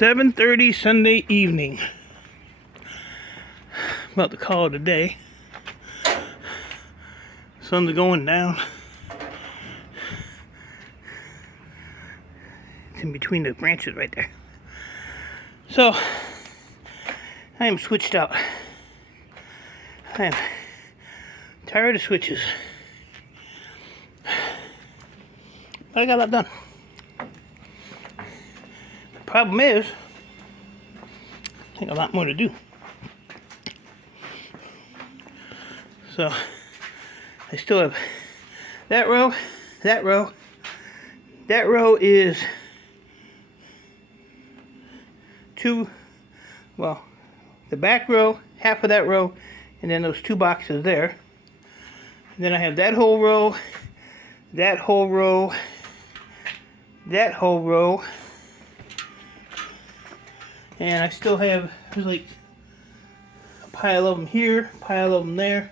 7:30 Sunday evening. About to call it a day. Sun's going down. It's in between the branches right there. So, I am switched out. I am tired of switches. But I got a lot done. The problem is, I think a lot more to do. So, I still have that row, that row. That row is the back row, half of that row, and then those two boxes there. And then I have that whole row, that whole row, that whole row, and I still have, there's like a pile of them here, pile of them there,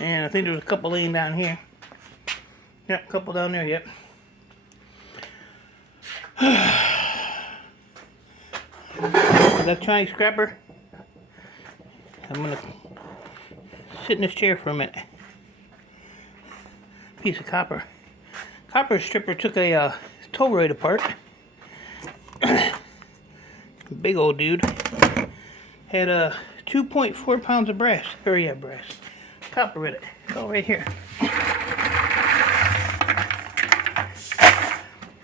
and I think there's a couple laying down here. Yep, a couple down there, yep. Electronic scrapper. I'm gonna sit in this chair for a minute. Piece of copper. Copper stripper took a toroid apart. Big old dude. Had 2.4 pounds of brass. Or yeah, brass. Copper in it. It's all right here.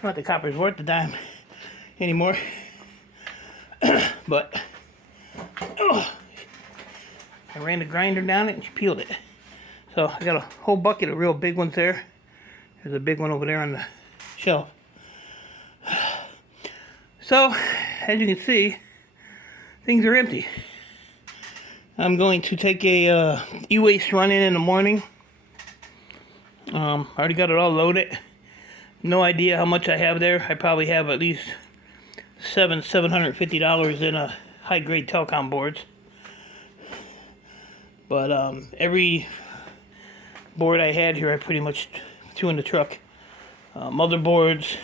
Not the copper's worth a dime anymore. But I ran the grinder down it and she peeled it. So I got a whole bucket of real big ones there. There's a big one over there on the shelf. So as you can see, things are empty. I'm going to take a e-waste run in the morning. I already got it all loaded. No idea how much I have there. I probably have at least $750 in high-grade telecom boards. But every board I had here, I pretty much threw in the truck. Motherboards,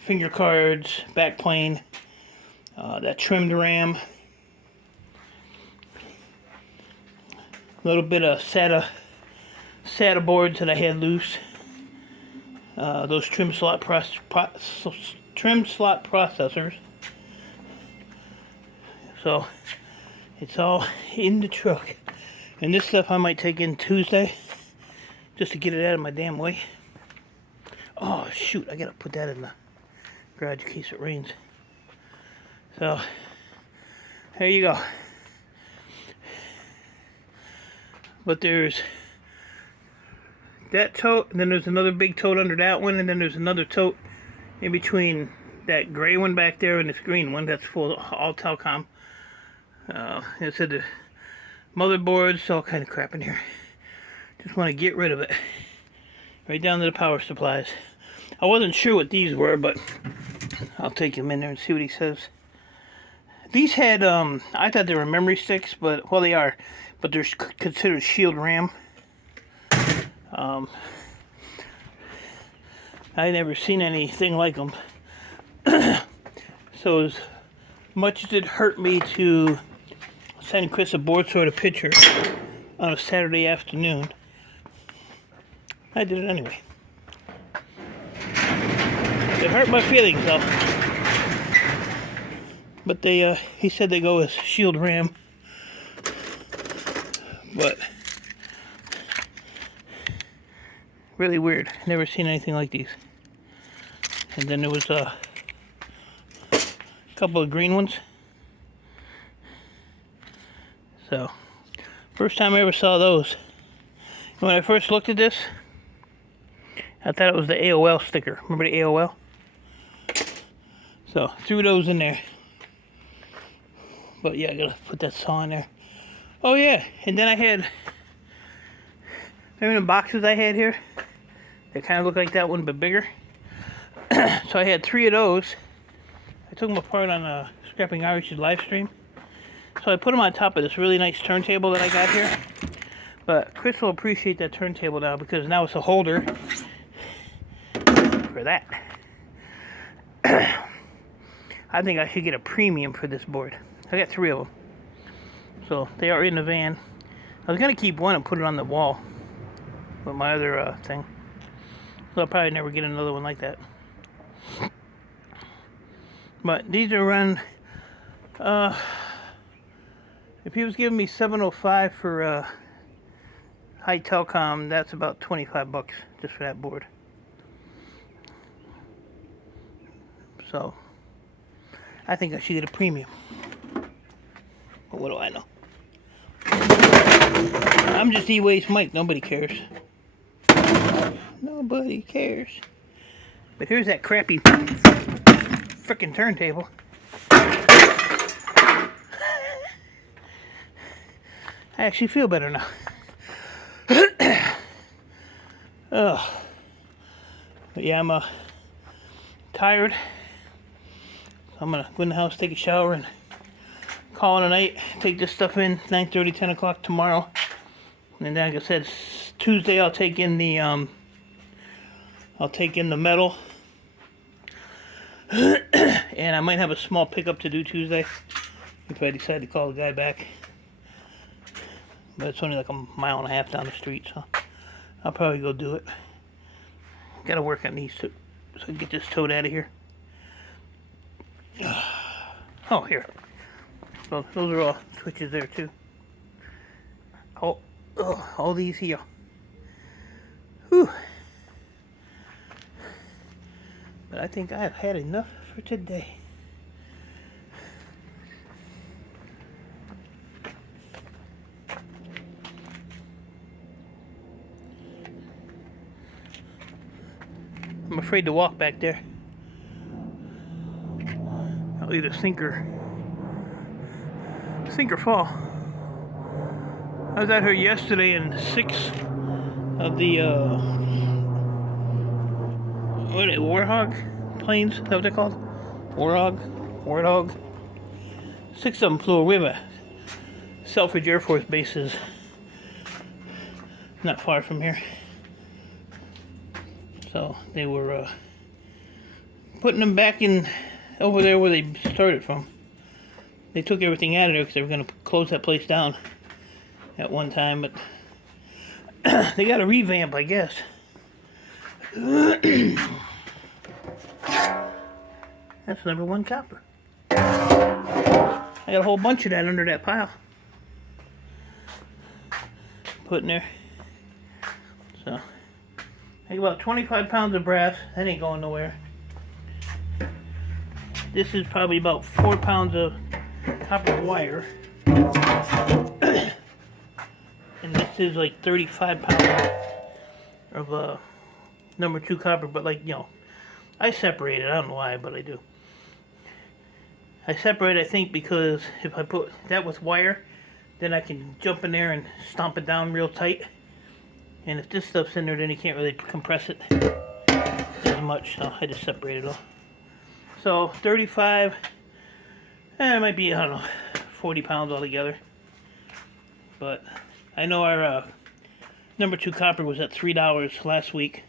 finger cards, backplane, that trimmed RAM, a little bit of SATA boards that I had loose. Those trim slot processors. So it's all in the truck. And this stuff I might take in Tuesday just to get it out of my damn way. Oh shoot, I gotta put that in the garage in case it rains. So there you go. But there's that tote, and then there's another big tote under that one, and then there's another tote in between that gray one back there and this green one that's full of all telecom. It said the motherboards, all kind of crap in here. Just want to get rid of it. Right down to the power supplies. I wasn't sure what these were, but I'll take them in there and see what he says. These had, I thought they were memory sticks, but, well, they are, but they're considered shield RAM. I never seen anything like them. So as much as it hurt me to send Chris a board sort of picture on a Saturday afternoon, I did it anyway. It hurt my feelings though. But they, he said they go with shield RAM. But really weird. Never seen anything like these. And then there was a couple of green ones. So, first time I ever saw those. When I first looked at this, I thought it was the AOL sticker. Remember the AOL? So, threw those in there. But yeah, I gotta put that saw in there. Oh yeah, and then I had, remember the boxes I had here? They kind of look like that one, but bigger. So I had 3 of those. I took them apart on Scrapping Irish's live stream. So I put them on top of this really nice turntable that I got here. But Chris will appreciate that turntable now because now it's a holder for that. I think I should get a premium for this board. I got 3 of them. So they are in the van. I was going to keep one and put it on the wall with my other thing. So I'll probably never get another one like that. But these are around, if he was giving me $705 for high telecom, that's about $25 just for that board. So I think I should get a premium. But what do I know? I'm just E-Waste Mike. Nobody cares. Nobody cares. But here's that crappy frickin' turntable. I actually feel better now. But yeah, I'm tired. So I'm gonna go in the house, take a shower, and call it a night. Take this stuff in 9:30, 10 o'clock tomorrow. And then, like I said, Tuesday I'll take in the metal. And I might have a small pickup to do Tuesday if I decide to call the guy back. But it's only like a mile and a half down the street, so I'll probably go do it. Gotta work on these too, so I can get this towed out of here. Oh, here. So those are all switches there too. All these here. Whew. But I think I have had enough for today. I'm afraid to walk back there. I'll either sink or fall. I was out here yesterday in 6 of the Warthog planes. Is that what they're called? Warthog. 6 of them flew over. We have a Selfridge Air Force bases not far from here. So they were putting them back in over there where they started from. They took everything out of there because they were going to close that place down at one time, but they got a revamp, I guess. That's number 1 copper. I got a whole bunch of that under that pile. Put in there. So, I think about 25 pounds of brass. That ain't going nowhere. This is probably about 4 pounds of copper wire. And this is like 35 pounds of number 2 copper, but like, you know, I separate it. I don't know why, but I do. I separate, I think, because if I put that with wire, then I can jump in there and stomp it down real tight. And if this stuff's in there, then you can't really compress it as much, so I just separate it all. So 35, it might be, I don't know, 40 pounds altogether. But I know our number 2 copper was at $3 last week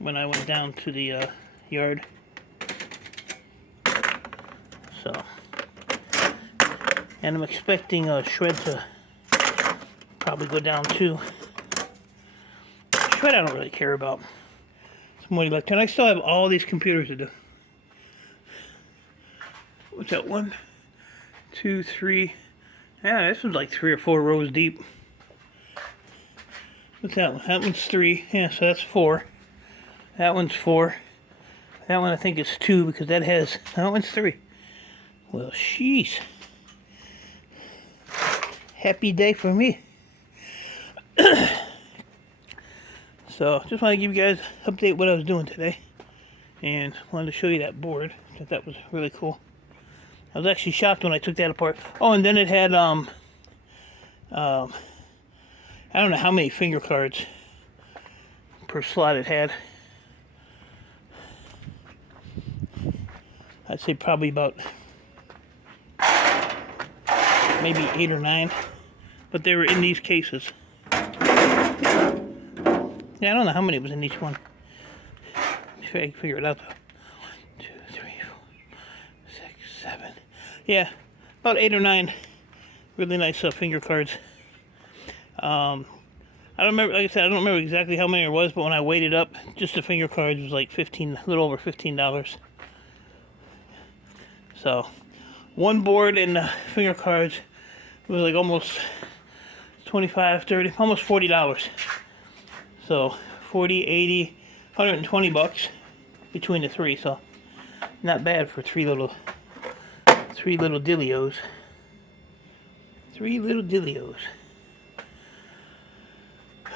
when I went down to the yard. So, and I'm expecting shred to probably go down too. Shred I don't really care about. It's more electronic. I still have all these computers to do. What's that? 1, 2, 3. Yeah, this one's like 3 or 4 rows deep. What's that one? That one's 3. Yeah, so that's 4. That one's 4. That one I think is 2 because that one's 3. Well, sheesh. Happy day for me. So, just want to give you guys an update what I was doing today. And wanted to show you that board. I thought that was really cool. I was actually shocked when I took that apart. Oh, and then it had, I don't know how many finger cards per slot it had. I'd say probably about maybe 8 or 9. But they were in these cases. Yeah, I don't know how many was in each one. If I can figure it out though. 2, 3, Yeah, about 8 or 9 really nice finger cards. I don't remember, like I said, I don't remember exactly how many there was, but when I weighed it up, just the finger cards was like a little over $15. So, one board and the finger cards was like almost 25, 30, almost $40. So, 40, 80, 120 bucks between the three, so not bad for three little dillios. 3 little dillios.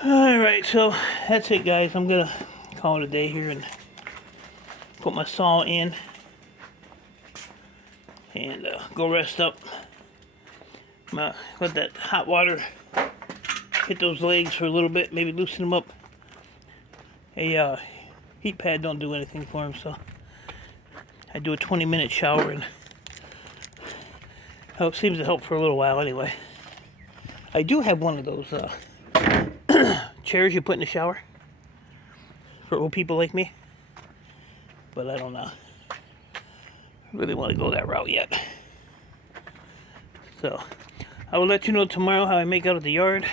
Alright, so that's it, guys. I'm gonna call it a day here and put my saw in and go rest up. Let that hot water hit those legs for a little bit, maybe loosen them up. A heat pad don't do anything for them, so I do a 20-minute shower and it seems to help for a little while anyway. I do have one of those chairs you put in the shower for old people like me, but I don't know. I really want to go that route yet. So I will let you know tomorrow how I make out at the yard.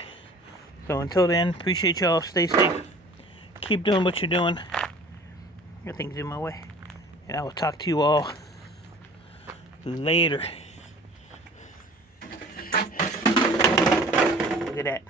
So until then, appreciate y'all. Stay safe. Keep doing what you're doing. Nothing's in my way. And I will talk to you all later. Look at that.